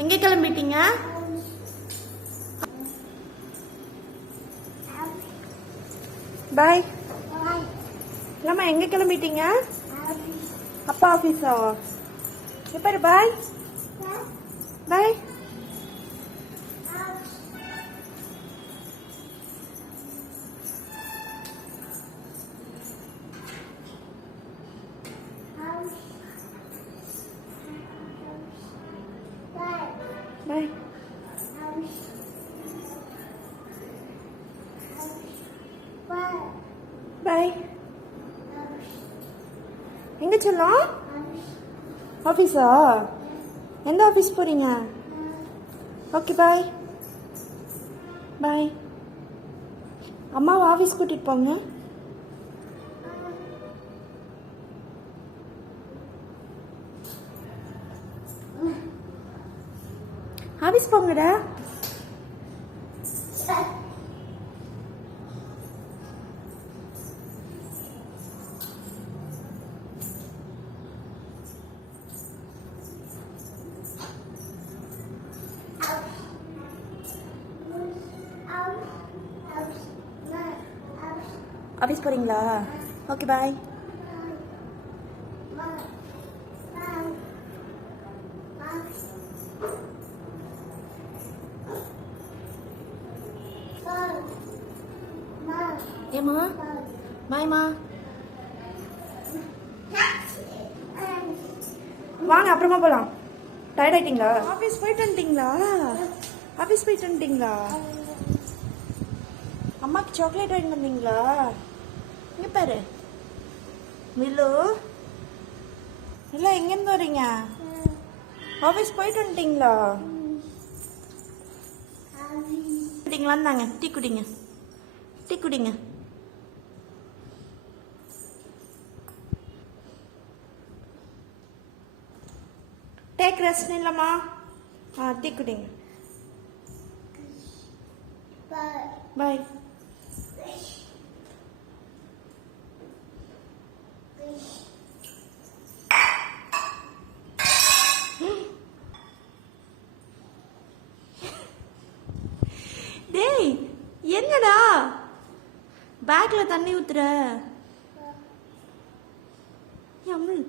எங்க கிளம்பிட்டீங்க? பாய். இல்லம்மா எங்க கிளம்பிட்டீங்க? அப்பா ஆபீஸா? எப்ப பாய் பாய். பாய். பாய். எங்க சொல்லலாம்? ஆஃபீஸா? எந்த ஆஃபீஸ் போறீங்க? ஓகே பாய் பாய். அம்மாவை ஆஃபீஸ் கூட்டிட்டு போங்க. ஆஃபீஸ் போங்கடா. ஆஃபீஸ் போறீங்களா? Okay bye. ஏமா பாய்மா. வாங்க அப்புறமா போலாம். டயர்ட் ஆயிட்டீங்களா? ஆஃபீஸ் போயிட்டு வந்துட்டீங்களா? ஆஃபீஸ் போயிட்டு வந்துட்டீங்களா? அம்மாக்கு சாக்லேட் வாங்கி வந்தீங்களா? இங்க பாரு மில்லு. இல்லை எங்கேருந்து வரீங்க? ஆஃபீஸ் போயிட்டு வந்துட்டீங்களா? வந்துட்டீங்களான்னு டீ குடிங்க. டீ குடிங்க. டேக் ரெஸ்ட் இல்லம்மா. டீ குடிங்க. பாய். டேய் என்னடா பேக்ல தண்ணி ஊத்துற? அமுல்